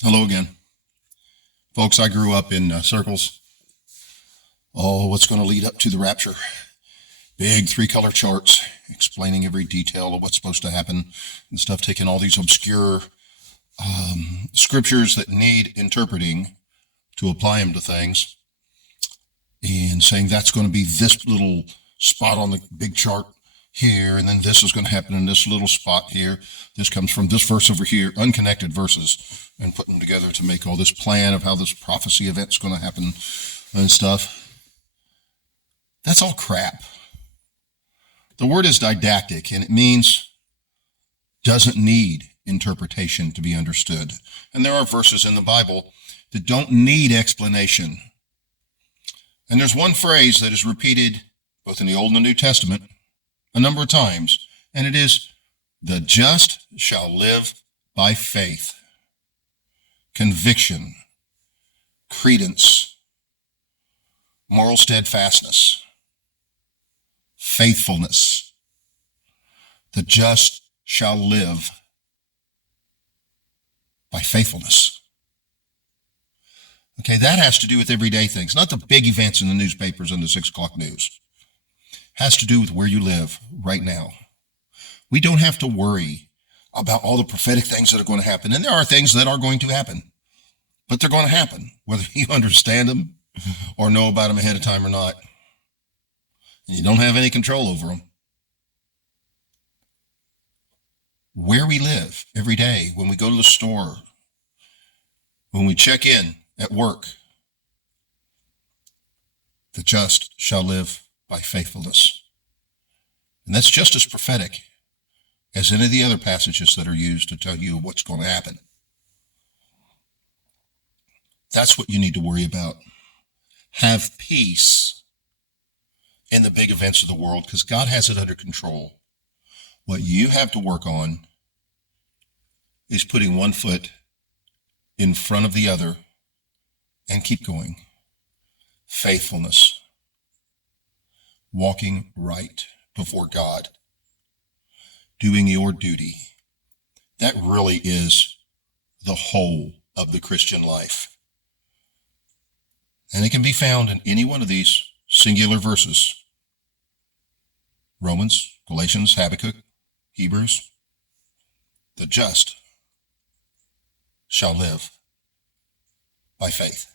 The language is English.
Hello again. Folks, I grew up in circles. Oh, what's going to lead up to the rapture? Big three-color charts explaining every detail of what's supposed to happen and stuff, taking all these obscure scriptures that need interpreting to apply them to things and saying that's going to be this little spot on the big chart here, and then this is going to happen in this little spot here. This comes from this verse over here, unconnected verses, and putting them together to make all this plan of how this prophecy event's going to happen and stuff. That's all crap. The word is didactic, and it means doesn't need interpretation to be understood. And there are verses in the Bible that don't need explanation. And there's one phrase that is repeated both in the Old and the New Testament a number of times, and it is, the just shall live by faith. Conviction, credence, moral steadfastness, faithfulness. The just shall live by faithfulness. Okay, that has to do with everyday things, not the big events in the newspapers and the 6 o'clock news. Has to do with where you live right now. We don't have to worry about all the prophetic things that are going to happen. And there are things that are going to happen, but they're going to happen, whether you understand them or know about them ahead of time or not. And you don't have any control over them. Where we live every day, when we go to the store, when we check in at work, the just shall live by faithfulness. And that's just as prophetic as any of the other passages that are used to tell you what's going to happen. That's what you need to worry about. Have peace in the big events of the world because God has it under control. What you have to work on is putting one foot in front of the other and keep going. Faithfulness. Walking right before God, doing your duty. That really is the whole of the Christian life. And it can be found in any one of these singular verses. Romans, Galatians, Habakkuk, Hebrews. The just shall live by faith.